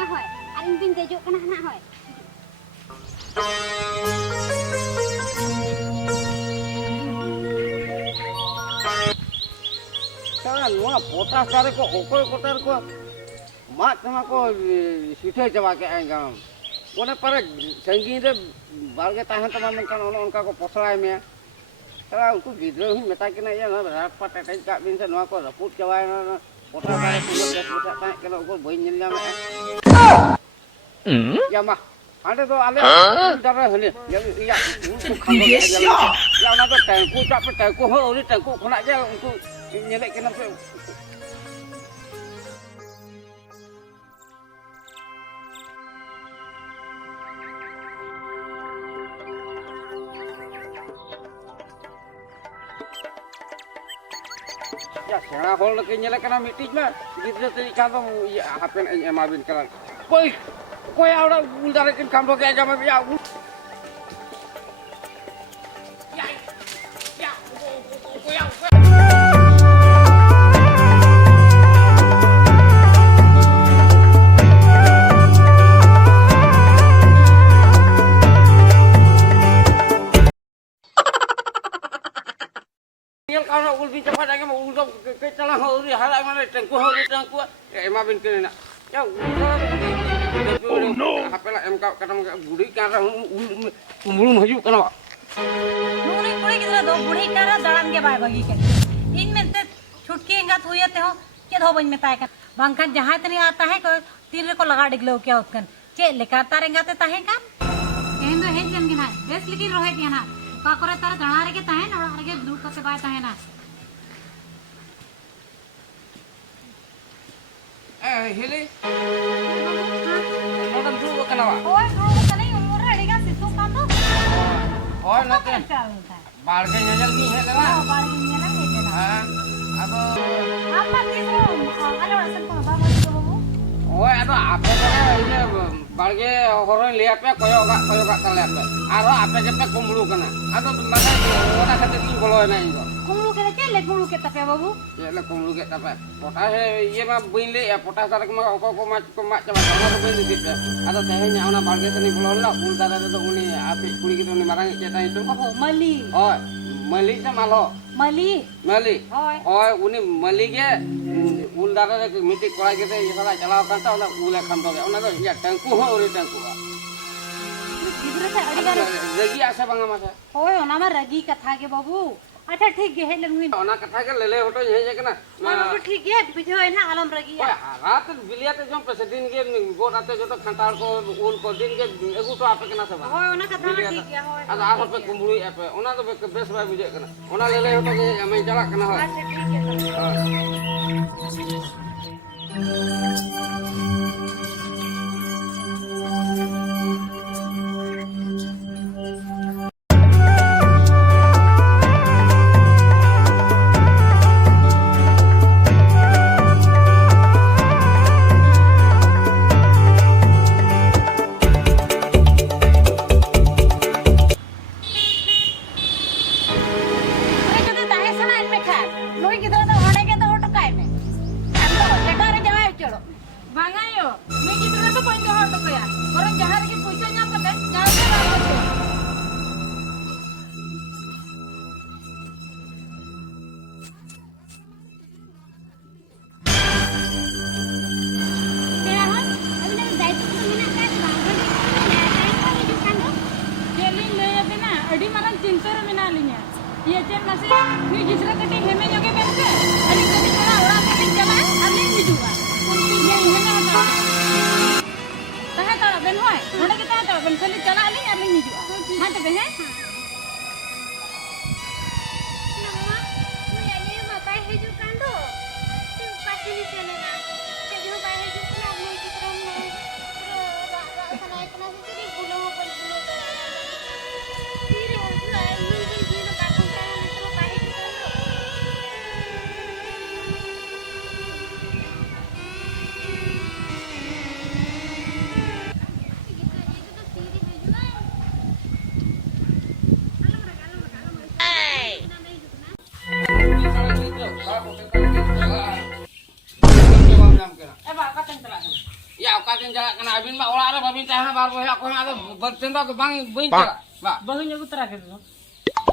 ना होय आलिन बिन देजो कना ना होय Kan nuah potas dari ko okoi kotar ko mak sama ko sithai chaba ke engam one pare sangi re balge tahan tama menkan ono onka ko poslai me tara unku gidra hu meta kena ya na rat pat tai ka bin se nuah ko raput chawai na potas dari ko ke potas ta kena ko boi nyel nyam ya mah ande to ale dara hne ya ya na to tangku chap tangku ho ori tangku khona je unku nyelek kena se ya sena hol ke nyelek kena mitik mah gitu tadi kan ya hapen emabin kala koi awra uldare kin kambo ke agama ya kalau ul bin cepat lagi mau ul ke celah hori halai mana tengku emabin kena ya oh no hapelah em kau kadang budi karena umulum haju kena नूने कोई किधर दो बुढ़ी करा दड़न के bye बगी के इन में ते छुटकी इंगात हुई ते हो के धो बन में ताय का बांखन जहां तनी आता है को तीर को लगा डिगलो क्या उत्कन के लेकर तारेंगा ते ताहे का एंदो हेन जन गिना बेस लिखी रोहे के ना का करे तारे दणा रे के ताहे ना और के दूर कते बाय ताहे ना hele madam dulu kena wa ओए ड्रो को नहीं उमर रेगा सितु का तो और नते बालके nyajal ni hele na बालके nyala हे देना ha ado apa tiso alo asan ko ba mo to babu oh ado ape ini balge horon lihat pe koyo gak tale ape aro ape ke kumulu kena ado mana ona kate ki bolo na indo कुमलू के के ले कुमलू के तपे बाबू ये ले kumulu ke tape potas ye ma buinle ya potas tarik ma ko mak coba sama buin di situ ado tehnya ona balge seni bolo la ul dada do uni ape kuri gitu ni marang ceta itu oh mali oh mali se malo mali mali hoy oh uni mali ge ul dada de miti kora gitu ye sala chalao kan ta ona ule kham to ona do ya tangku ho ori tangku गिदरे से अड़ी गार regi asa bang masa ओए ओना में रगी कथा के बाबू अच्छा ठीक है लंगी ona katha ke lele hoto ye kana बाबू ठीक है पीछे है ना आलम रगी ओए रात बिलियाते जो दिन के गोट आते जो तो खंटाल को ऊन को दिन के एगु तो आपे कना सब ओए ओना कथा में ठीक है होय आज आप पे कुंबुड़ी एपे ओना तो बेस बाय बुझे कना ओना लेले होतो जे हमें चला कना हो अच्छा ठीक है बांगायो मैं कितना तो पंजो हट गया और जहां के पैसा ना पता जाओ के बात है तेरा हम अभी ना दायित्व में ना का बांगड़ टाइम का जो कांडो केलिंग ले अबे ना अडी मारन चिंतर में ना लिया ये चेन नसे मी गिसरा कटे हेमे जोगे बेनके अडी कदी थोड़ा औरा के चला अली मिजुआ कुंती ये हेमे हटा तहे तारा बेन होय नोडे के तारा बेन खाली चला अली अली मिजुआ हां तो बेहे नम्मा मैं ये मकाई है जो कांडो तू पासी नहीं चले ना के जो बाय है जो ना मैं चित्रम में सना इतना से तेरी गुलो पर गुलो फिर हो जाए मिल जी ना का कंटा तो बाय है Hey! ए बा का चला Ya okatin jalan kena abin mak olah ada babin tahan bar boy aku ada bertenda ke bang bing jalan. Ba. बहु ᱧᱚᱜ ᱛᱟᱨᱟ ᱠᱮᱫ ᱫᱚ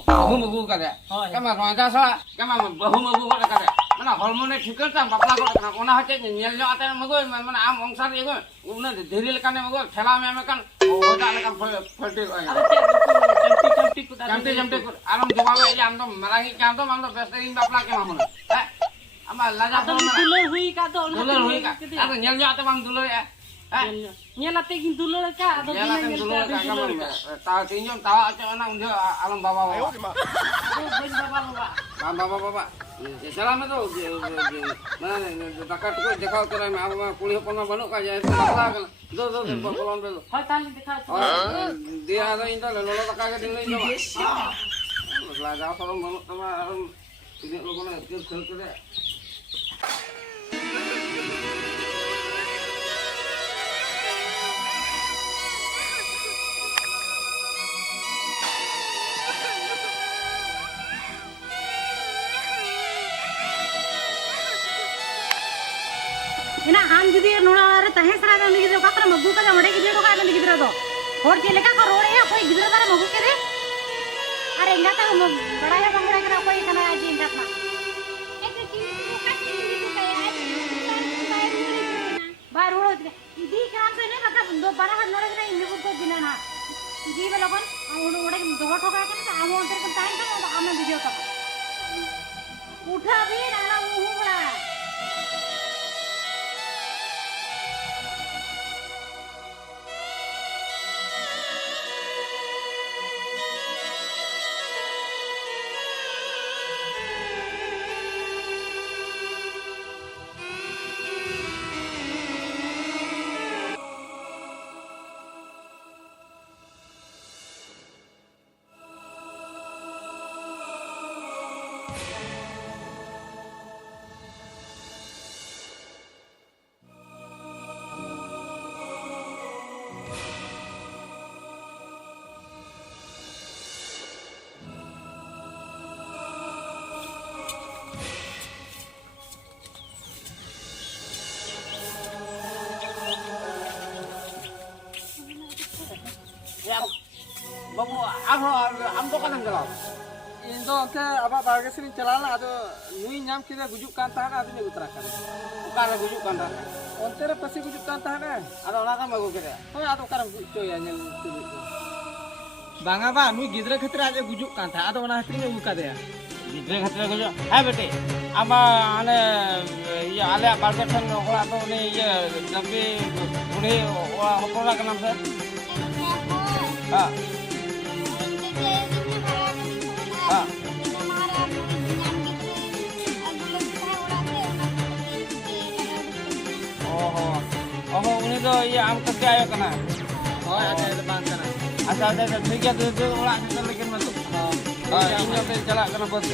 Bahu magu kada. Hoi. Kama ranja sala kama bahu magu kada. Mana hormone thikan ta bapla ko ona hoche nyel nyo ate magu mana am ongsar ego una dheri lekane magu thela me kan hoda lekan fertil aya. अब चमटी चमटी को Jamte jamte alam jawabe ya am to malangi kan to am to besterin bapla ke mamuna. Ama laja तो ko mana. दुलर हुई का तो Dulur hui ka. Ada nyel nyo ate bang dulur ya. ñelate gi duलर का तो Ya laten dulur ka kama ta tinjom tawa aja ona unjo alam bawa bawa. Bapak. Salam itu mana dekat tu dekau kira me apa kuliah pun banyak kaja itu bakal kan. Do kolon dulu. হয় তাহলে দেখা Dia ada itu lolo tak kaget ini itu. Belajar orang banyak sama orang ini lu mana kecil tu deh. ina am judi nona are tahe sara dam ligidre ka kara magu ka jamade gidre ko ka me ligidre do hor ke leka ka rode ya koi gidre dara magu ke re are enga ta bada ya bangura kara koi kana aji ingat ma itu cinta kasih itu kayak ba rode idi kam se ne kata do bara hat nore na inde ko dina na idi be logon am ode do thoka ke na am onter kan time ta am video ka उठा भी नाला मुंह बड़ा Ya, babu apa am to kan jalan. ᱤᱧ ᱫᱚ ᱚᱱᱛᱮ ᱟᱵᱟᱨ ᱵᱟᱲᱜᱮ ᱥᱮᱫ ᱤᱧ ᱪᱟᱞᱟᱣ ᱞᱮᱱᱟ ᱟᱫᱚ ᱱᱩᱭ ᱧᱟᱢ ᱠᱮᱫᱟ ᱜᱩᱡᱩᱜ ᱠᱟᱱ ᱛᱟᱦᱮᱱᱟ ᱟᱫᱚᱧ ᱟᱹᱜᱩ ᱛᱚᱨᱟ ᱠᱟᱫᱮ Ukara gujuk kan dah. ᱚᱱᱛᱮ ᱨᱮ ᱯᱟᱥᱮ ᱜᱩᱡᱩᱜ ᱠᱟᱱ ᱛᱟᱦᱮᱱᱟ Ada orang kan bagus kita. ᱦᱳᱭ ᱟᱫᱚ ᱚᱠᱟᱨᱮᱢ ᱜᱩᱡ ᱦᱚᱪᱚᱭᱟ ᱧᱮᱞ ᱛᱩᱞᱩᱡ ᱫᱚ ᱵᱟᱝᱟ ᱵᱟ ᱱᱩᱭ ᱜᱤᱫᱽᱨᱟᱹ ᱠᱷᱟᱹᱛᱤᱨ ᱟᱡ ᱜᱩᱡᱩᱜ ᱠᱟᱱ ᱛᱟᱦᱮᱸ ᱟᱫᱚ ᱚᱱᱟ ᱠᱷᱟᱹᱛᱤᱨ ᱤᱧ ᱟᱹᱜᱩ ᱠᱟᱫᱮᱭᱟ Gidre khatira gujuk. Hai bete. Ama ane ya ale barga than ola to ni ya jambi budi ola hopora kan nam sa. Ha. Ha. Oh, ini tuh ya am kerja ayo kena. ᱦᱳᱭ ᱟᱫᱚ ᱵᱟᱝ ᱠᱟᱱᱟ Asal ada tiga tu orang kita lagi masuk. Ini yang jalan kena bos.